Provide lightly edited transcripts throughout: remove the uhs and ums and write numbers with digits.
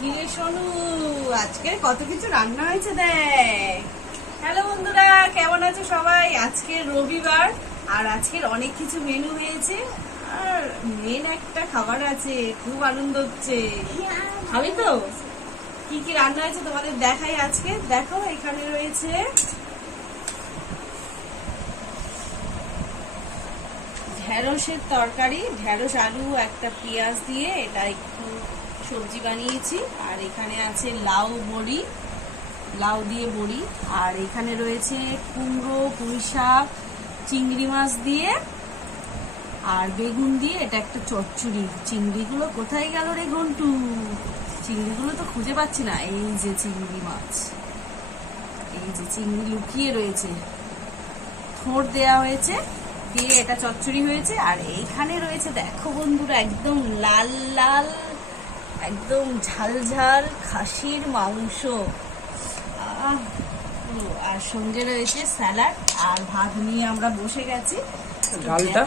কিরে সোনু, আজকে কত কিছু রান্না হয়েছে দেখ। হ্যালো বন্ধুরা, কেমন আছো সবাই? আজকে রবিবার আর আজকের অনেক কিছু মেনু হয়েছে। আর মেন একটা খাবার আছে, খুব আনন্দ হচ্ছে। খাবি তো? কি কি রান্না হয়েছে তোমাদের দেখাই আজকে। দেখো, এখানে রয়েছে ঢেঁড়সের তরকারি, ঢেঁড়স আলু একটা পেঁয়াজ দিয়ে এটা একটু সবজি বানিয়েছি। আর এখানে আছে লাউ বড়ি, লাউ দিয়ে বড়ি। আর এখানে রয়েছে কুমড়ো, পুঁই শাক, চিংড়ি মাছ দিয়ে আর বেগুন দিয়ে এটা একটা চচ্চড়ি। চিংড়িগুলো কোথায় গেল রে ঘন্টু? চিংড়িগুলো তো খুঁজে পাচ্ছি না। এই যে চিংড়ি মাছ, এই যে চিংড়ি লুকিয়ে রয়েছে, থোড় দেয়া হয়েছে দিয়ে এটা চচ্চড়ি হয়েছে। আর এইখানে রয়েছে দেখো বন্ধুরা, একদম লাল লাল, একদম ঝাল ঝাল খাসির মাংস। আর সঙ্গে রয়েছে স্যালাড আর ভাত নিয়ে আমরা বসে গেছি। ডালটা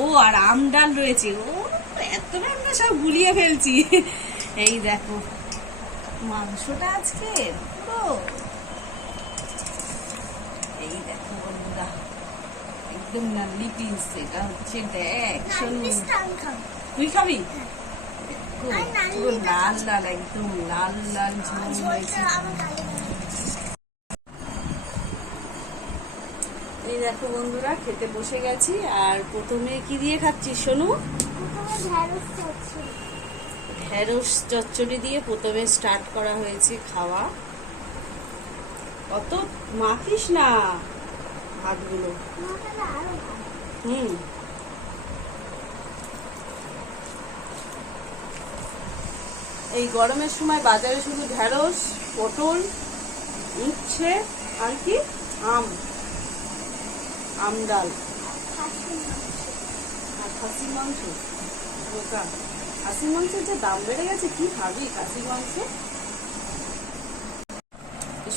ও আর আম ডাল রয়েছে। ও এত রান্না সব গুলিয়ে ফেলছি। এই দেখো মাংসটা আজকে পুরো, এই দেখো বন্ধুরা, একদম নাল্লি পিস। এটা হচ্ছে দেখ শোনো, তুই খাবি? পুরো লাল লাল, একদম লাল লাল ঝোল হয়েছে। এই দেখো বন্ধুরা, খেতে বসে গেছি। আর প্রথমে কি দিয়ে খাচ্ছিস সোনু? ঢেঁড়স চচ্চড়ি দিয়ে প্রথমে স্টার্ট করা হয়েছে খাওয়া। অত মাখিস না ভাতগুলো। এই গরমের সময় বাজারে শুধু ঢেঁড়স, পটল, উচ্ছে আর কি আম ডাল আর খাসির মাংস। বোকা, খাসির মাংসের যে দাম বেড়ে গেছে, কি খাবি খাসির মাংস?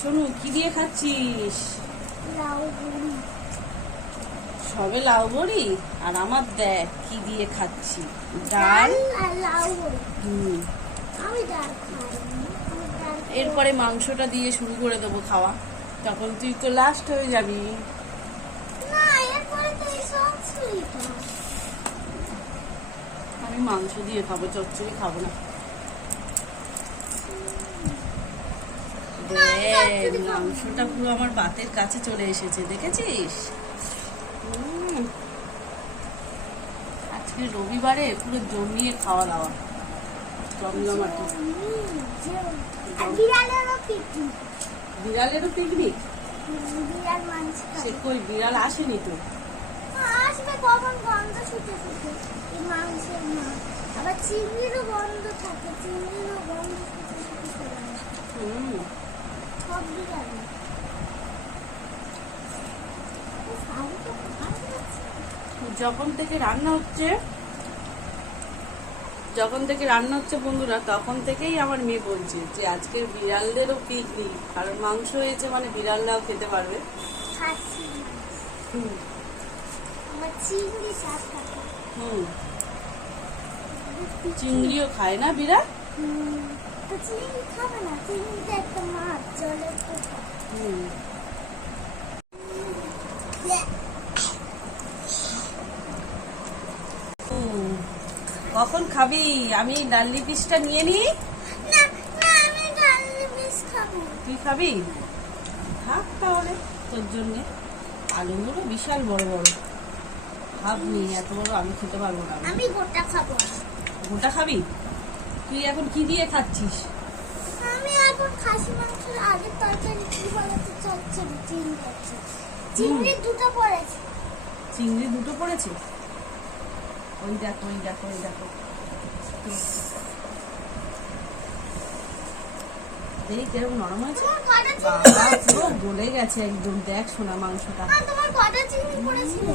শোনু, কি দিয়ে খাচ্ছিস? সবে লাউ বড়ি। আর আমার দেখ কি দিয়ে খাচ্ছি, ডাল। এরপরে মাংসটা দিয়ে শুরু করে দেবো খাওয়া, তখন তুই তো লাস্ট হয়ে যাবি। আমি মাংস দিয়ে খাবো, চচ্চড়ি খাবো না। মাংসটা পুরো আমার বাতের কাছে চলে এসেছে, দেখেছিস? আজকে রবিবারে পুরো জমিয়ে খাওয়া দাওয়া, জমজমাটি। বিড়ালেরও পিকনিক? সে কই, বিড়াল আসেনি তো? আসবে কখন? গন্ধ ছুটে ছুটে মাংসের না, আবার চিংড়িরও গন্ধ থাকে, চিংড়িরও গন্ধ ছুটে ছুটে চলে আসে। সব বিড়াল যখন থেকে রান্না হচ্ছে বন্ধুরা, তখন থেকেই আমার মেয়ে বলছে যে আজকে বিড়ালদেরও পিকনিক, কারণ মাংস হয়েছে মানে বিড়ালরাও খেতে পারবে। চিংড়িও খায় না বিড়াল? চিংড়ি খাবে না, চিংড়িটা একটা মাছ, জলের কখন খাবি? আমি ডাল্লি পিসটা নিয়ে নি। তুই খাবি? থাক তাহলে, তোর জন্যে। আলুগুলো বিশাল বড় বড়, ভাবনি এত বড় আমি খেতে পারবো না। আমি গোটা খাবো। গোটা খাবি? তুই এখন কি দিয়ে খাচ্ছিস? আমি এখন খাসি মাংসের আগের তরকারি কি বলতে চচ্চড়ি, চিংড়ি দুটো পড়েছে। চিংড়ি দুটো পড়েছে? ওই দেখো, ওই দেখো, ওই দেখো, দেখি কিরকম নরম হয়েছে। পুরো গলে গেছে একদম। দেখ সোনা মাংসটা। তোমার কটা চিংড়ি পড়েছিল?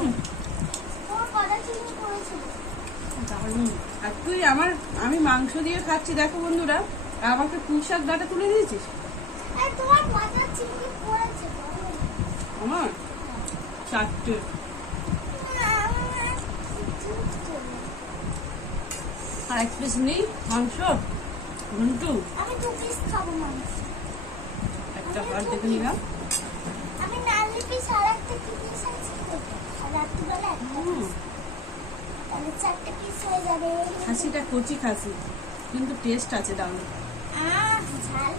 আর তুই আমি মাংস দিয়ে খাচ্ছি দেখো বন্ধুরা, আমাকে পুঁই শাক ডাটা তুলে দিয়েছিস। তোমার কটা চিংড়ি পড়েছে? আমার 4টে। আর এক পিস নেই মাংস? ঘন্টু আমি 2 পিস খাবো মাংস। একটা হাত দেখে নিলাম। আমি নালি পিস আর একটা কি পিস আছে আর রাত্রিবেলা একটা piece। তাহলে 4টে পিস হয়ে যাবে। খাসিটা কচি খাসি কিন্তু টেস্ট আছে দারুণ। ঝাল